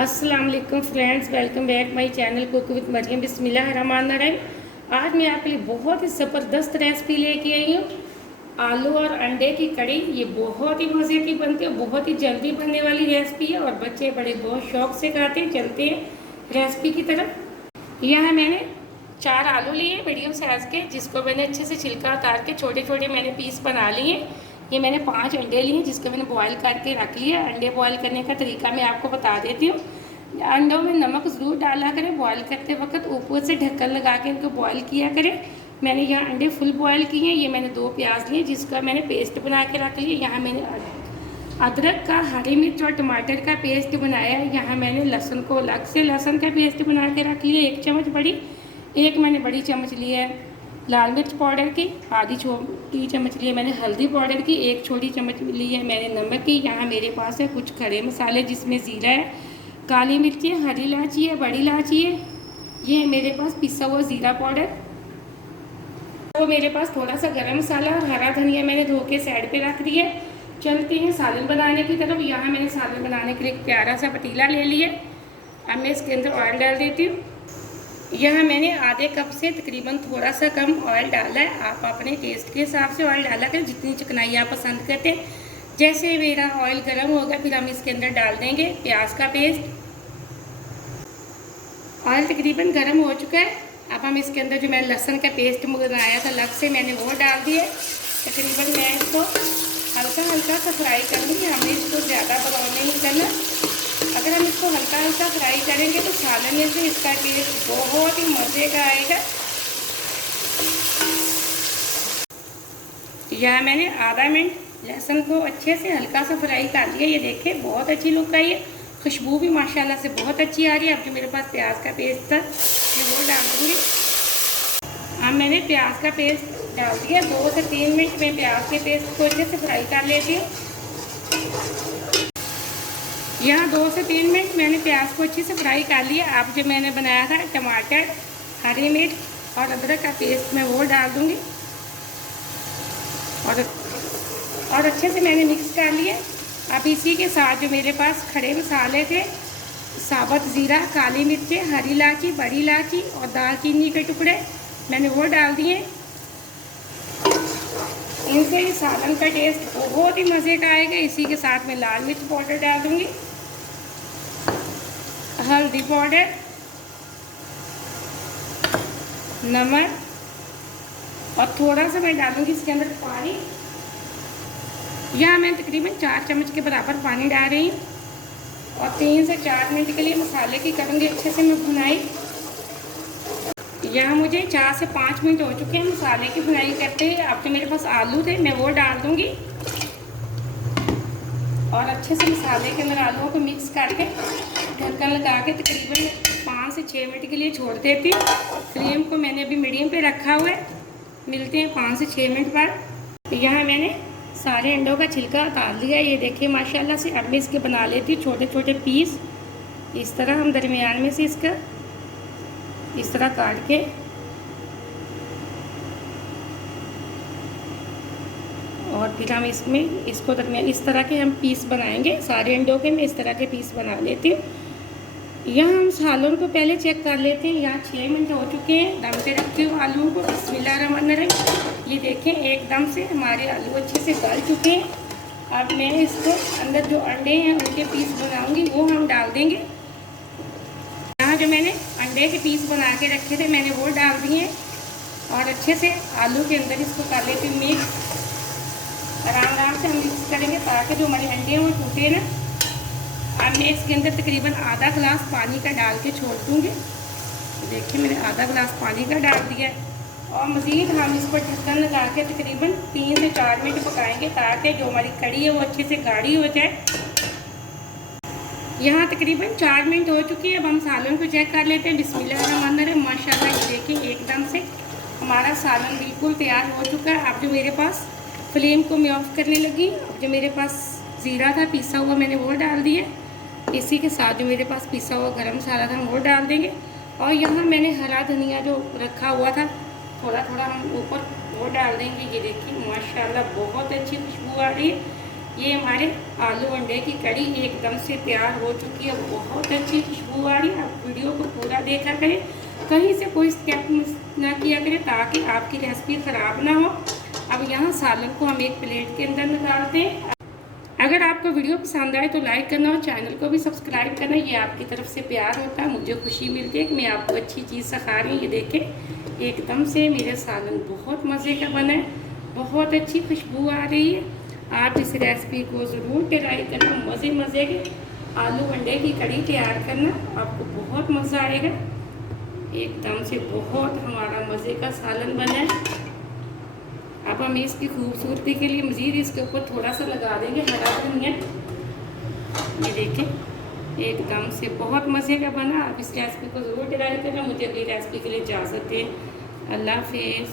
अस्सलाम वालेकुम friends, welcome back my channel cook with Mariyam. बिस्मिल्लाहिर्रहमानिर्रहीम। आज मैं आपके लिए बहुत ही ज़बरदस्त रेसिपी लेके आई हूँ। आलू और अंडे की कड़ी। ये बहुत ही मज़े की बनती है, बहुत ही जल्दी बनने वाली रेसिपी है और बच्चे बड़े बहुत शौक से खाते हैं। चलते हैं रेसिपी की तरफ। यहाँ मैंने 4 आलू लिए मीडियम साइज़ के, जिसको मैंने अच्छे से छिलका उतार के छोटे छोटे मैंने पीस बना लिए। ये मैंने 5 अंडे लिए, जिसको मैंने बॉईल करके रख लिया। अंडे बॉईल करने का तरीका मैं आपको बता देती हूँ। अंडों में नमक ज़रूर डाला करें बॉईल करते वक्त, ऊपर से ढक्कन लगा के इनको बॉईल किया करें। मैंने यहाँ अंडे फुल बॉईल किए हैं। ये मैंने 2 प्याज लिए, जिसका मैंने पेस्ट बना के रख लिया। यहाँ मैंने अदरक का, हरी मिर्च और टमाटर का पेस्ट बनाया है। यहाँ मैंने लहसुन को अलग से लहसुन का पेस्ट बना के रख लिया 1 चम्मच बड़ी। एक मैंने बड़ी चम्मच लिया है लाल मिर्च पाउडर की, आधी छोटी चम्मच लिए मैंने हल्दी पाउडर की, 1 छोटी चम्मच ली है मैंने नमक की। यहाँ मेरे पास है कुछ खड़े मसाले, जिसमें ज़ीरा है, काली मिर्ची है, हरी इलायची है, बड़ी इलायची है। ये है मेरे पास पिसा हुआ ज़ीरा पाउडर। तो मेरे पास थोड़ा सा गरम मसाला और हरा धनिया मैंने धो के साइड पे रख दिया। चलते हैं सालन बनाने की तरफ। यहाँ मैंने सालन बनाने के लिए एक प्यारा सा पतीला ले लिया। अब मैं इसके अंदर ऑयल डाल देती हूँ। यहाँ मैंने आधे कप से तकरीबन थोड़ा सा कम ऑयल डाला है। आप अपने टेस्ट के हिसाब से ऑयल डाला करें, जितनी चिकनाई आप पसंद करते हैं। जैसे मेरा ऑयल गर्म होगा, फिर हम इसके अंदर डाल देंगे प्याज का पेस्ट। ऑयल तकरीबन गर्म हो चुका है। अब हम इसके अंदर जो मैंने लहसुन का पेस्ट बनाया था अलग से, मैंने वो डाल दिया। तकरीबन मैं इसको हल्का हल्का सा फ्राई करूँगी। हमें इसको ज़्यादा ब्राउन नहीं करना। अगर हम इसको हल्का हल्का फ्राई करेंगे तो सालन में से इसका टेस्ट बहुत ही मज़े का आएगा। यहाँ मैंने आधा मिनट लहसुन को अच्छे से हल्का सा फ्राई कर लिया। ये देखें बहुत अच्छी लुक आई है, खुशबू भी माशाल्लाह से बहुत अच्छी आ रही है। अब जो मेरे पास प्याज का पेस्ट था मैं वो डाल दूँगी। अब मैंने प्याज का पेस्ट डाल दिया। 2 से 3 मिनट में प्याज के पेस्ट को अच्छे से फ्राई कर लेती हूँ। यहाँ 2 से 3 मिनट मैंने प्याज को अच्छे से फ्राई कर लिया। अब जो मैंने बनाया था टमाटर, हरी मिर्च और अदरक का पेस्ट मैं वो डाल दूँगी और अच्छे से मैंने मिक्स कर लिया। अब इसी के साथ जो मेरे पास खड़े मसाले थे, साबुत ज़ीरा, काली मिर्चें, हरी इलायची, बड़ी इलायची और दालचीनी के टुकड़े, मैंने वो डाल दिए। इनसे ही सालन का टेस्ट बहुत ही मज़े का आएगा। इसी के साथ मैं लाल मिर्च पाउडर डाल दूँगी, हल्दी पाउडर, नमक और थोड़ा सा मैं डालूँगी इसके अंदर पानी। यहाँ मैं तकरीबन 4 चम्मच के बराबर पानी डाल रही हूँ और 3 से 4 मिनट के लिए मसाले की करूँगी अच्छे से मैं भुनाई। यहाँ मुझे 4 से 5 मिनट हो चुके हैं मसाले की भुनाई करते हैं। अब जो मेरे पास आलू थे मैं वो डाल दूँगी और अच्छे से मसाले के अंदर आलूओं को मिक्स करके ढक्कन लगा के तकरीबन 5 से 6 मिनट के लिए छोड़ देती हूँ। फ्लेम को मैंने अभी मीडियम पे रखा हुआ है। मिलते हैं 5 से 6 मिनट बाद। यहाँ मैंने सारे अंडों का छिलका उतार लिया। ये देखिए माशाल्लाह से। अब मैं इसके बना लेती हूँ छोटे छोटे पीस। इस तरह हम दरमियान में से इसका इस तरह काट के और फिर हम इसको दरमियान इस तरह के हम पीस बनाएंगे। सारे अंडों के मैं इस तरह के पीस बना लेती हूँ। यहाँ हम सालन को पहले चेक कर लेते हैं। यहाँ 6 मिनट हो चुके हैं। दम पे रखती हूँ आलू को। बिस्मिल्लाहिर्रहमानिर्रहीम। ये देखें एकदम से हमारे आलू अच्छे से गल चुके हैं। अब मैं इसको अंदर जो अंडे हैं उनके पीस बनाऊंगी वो हम डाल देंगे। यहाँ जो मैंने अंडे के पीस बना के रखे थे मैंने वो डाल दिए और अच्छे से आलू के अंदर इसको कर लेती हूँ मिक्स। आराम आराम से हम मिक्स करेंगे ताकि जो हमारे अंडे हैं वो टूटे ना। अब मैं इसके अंदर तकरीबन आधा गिलास पानी का डाल के छोड़ दूँगी। देखिए मैंने आधा गिलास पानी का डाल दिया और मज़ीद हम इसको ढक्कन लगा के तकरीबन 3 से 4 मिनट पकाएंगे ताकि जो हमारी कड़ी है वो अच्छे से गाढ़ी हो जाए। यहाँ तकरीबन 4 मिनट हो चुकी है। अब हम सालन को चेक कर लेते हैं। बिस्मिल्लाहिर्रहमानिर्रहीम। माशाल्लाह ये देखिए एकदम से हमारा सालन बिल्कुल तैयार हो चुका है। अब जो मेरे पास फ्लेम को मैं ऑफ़ करने लगी। अब जो मेरे पास ज़ीरा था पिसा हुआ मैंने वो डाल दिया। इसी के साथ जो मेरे पास पिसा हुआ गरम मसाला था वो डाल देंगे और यहाँ मैंने हरा धनिया जो रखा हुआ था थोड़ा थोड़ा हम ऊपर वो डाल देंगे। ये देखिए माशाल्लाह बहुत अच्छी खुशबू आ रही है। ये हमारे आलू अंडे की कड़ी एकदम से तैयार हो चुकी है। बहुत अच्छी खुशबू आ रही है। आप वीडियो को पूरा देखा करें, कहीं से कोई स्टेप मिस ना किया करें ताकि आपकी रेसिपी ख़राब ना हो। अब यहाँ सालन को हम एक प्लेट के अंदर निकालते हैं। अगर आपको वीडियो पसंद आए तो लाइक करना और चैनल को भी सब्सक्राइब करना। ये आपकी तरफ से प्यार होता है, मुझे खुशी मिलती है कि मैं आपको अच्छी चीज़ सिखा रही हूँ। ये देखें एकदम से मेरे सालन बहुत मज़े का बना है, बहुत अच्छी खुशबू आ रही है। आप इस रेसिपी को ज़रूर ट्राई करना। मज़े के आलू अंडे की कड़ी तैयार करना, आपको बहुत मज़ा आएगा। एकदम से बहुत हमारा मज़े का सालन बना है। अब हम इसकी खूबसूरती के लिए मज़ीद इसके ऊपर थोड़ा सा लगा देंगे हरा धनिया। ये देखें एकदम से बहुत मज़े का बना। आप इस रेसिपी को ज़रूर ट्राई करना। मुझे अगली रेसिपी के लिए इजाज़त दें। अल्लाह हाफिज़।